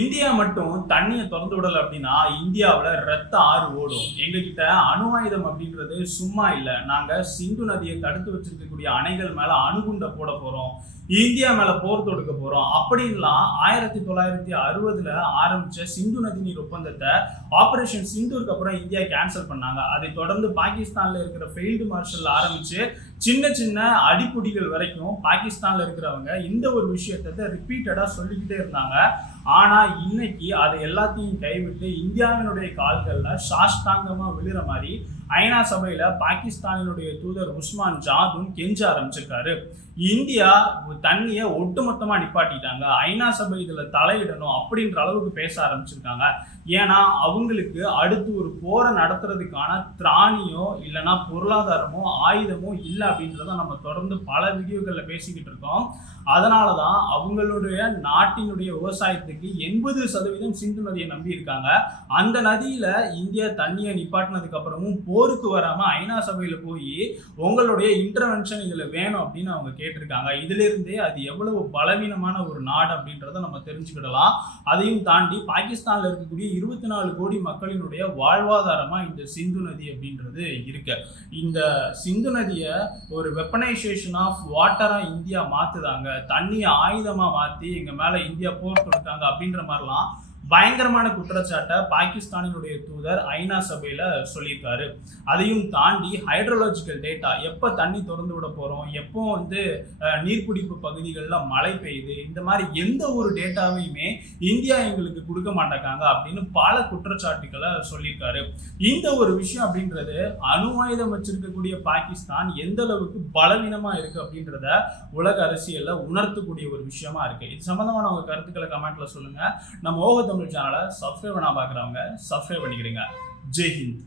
India மட்டும் தண்ணியை திறந்து விடல அப்படின்னா இந்தியாவில் ரத்த ஆறு ஓடும். எங்ககிட்ட அணு ஆயுதம் அப்படின்றது சும்மா இல்லை. நாங்க சிந்து நதியை தடுத்து வச்சிருக்கக்கூடிய அணைகள் மேல அணுகுண்ட போட போறோம், இந்தியா மேல போர் தொடுக்க போறோம் அப்படின்லாம் 1960 ஆரம்பிச்ச சிந்து நதி நீர் ஒப்பந்தத்தை ஆபரேஷன் சிந்துருக்கு அப்புறம் இந்தியா கேன்சல் பண்ணாங்க. அதை தொடர்ந்து பாகிஸ்தான்ல இருக்கிற ஃபெயில்டு மார்ஷல் ஆரம்பிச்சு சின்ன சின்ன அடிப்புடிகள் வரைக்கும் பாகிஸ்தான்ல இருக்கிறவங்க இந்த ஒரு விஷயத்தை ரிப்பீட்டடா சொல்லிக்கிட்டே இருந்தாங்க. ஆனா இன்னைக்கு அதை எல்லாத்தையும் கைவிட்டு இந்தியாவினுடைய கால்கள்ல சாஷ்டாங்கமா விழுற மாதிரி ஐநா சபையில பாகிஸ்தானினுடைய தூதர் உஸ்மான் ஜாதும் கெஞ்ச ஆரம்பிச்சிருக்காரு. இந்தியா தண்ணியை ஒட்டுமொத்தமா நிப்பாட்டிட்டாங்க, ஐநா சபை இதுல தலையிடணும் அப்படின்ற அளவுக்கு பேச ஆரம்பிச்சிருக்காங்க. ஏன்னா அவங்களுக்கு அடுத்து ஒரு போரை நடத்துறதுக்கான திராணியோ இல்லைன்னா பொருளாதாரமோ ஆயுதமோ இல்லை அப்படின்றத நம்ம தொடர்ந்து பல வீடியோக்கள்ல பேசிக்கிட்டு இருக்கோம். அதனாலதான் அவங்களுடைய நாட்டினுடைய விவசாயத்துக்கு 80% சிந்து நதியை நம்பி இருக்காங்க. அந்த நதியில இந்தியா தண்ணியை நிப்பாட்டினதுக்கு அப்புறமும் போருக்கு வராம ஐநா சபையில போய் உங்களுடைய இன்டர்வென்ஷன் இதுல வேணும் அப்படின்னு அவங்க கேட்டிருக்காங்க. இதுல இருந்தே அது எவ்வளவு பலவீனமான ஒரு நாடு அப்படின்றத நம்ம தெரிஞ்சுக்கிடலாம். அதையும் தாண்டி பாகிஸ்தான்ல இருக்கக்கூடிய 24 கோடி மக்களினுடைய வாழ்வாதாரமா இந்த சிந்து நதி அப்படின்றது இருக்கு. இந்த சிந்து நதியை ஒரு வெப்பனைசேஷன் ஆஃப் வாட்டரா இந்தியா மாத்துதாங்க, தண்ணியை ஆயுதமா மாத்தி எங்க மேல இந்தியா போர் தொடுத்தாங்க அப்படின்ற மாதிரிலாம் பயங்கரமான குற்றச்சாட்டை பாகிஸ்தானினுடைய தூதர் ஐநா சபையில சொல்லியிருக்காரு. அதையும் தாண்டி ஹைட்ரோலாஜிக்கல் டேட்டா, எப்போ தண்ணி திறந்து விட போறோம், எப்போ நீர்பிடிப்பு பகுதிகளில் மழை பெய்யுது, இந்த மாதிரி எந்த ஒரு டேட்டாவையுமே இந்தியா எங்களுக்கு கொடுக்க மாட்டேங்காங்க அப்படின்னு பல குற்றச்சாட்டுக்களை சொல்லியிருக்காரு. இந்த ஒரு விஷயம் அப்படின்றது அணு ஆயுதம் வச்சிருக்கக்கூடிய பாகிஸ்தான் எந்த அளவுக்கு பலவீனமா இருக்கு அப்படின்றத உலக அரசியல்ல உணர்த்தக்கூடிய ஒரு விஷயமா இருக்கு. இது சம்பந்தமான உங்க கருத்துக்களை கமெண்ட்ல சொல்லுங்க. நம்ம தமிழ் சேனலை சப்ஸ்கிரைப் பண்ண பார்க்குறவங்க சப்ஸ்கிரைப் பண்ணிக்கிறீங்க. ஜெய் ஹிந்த்.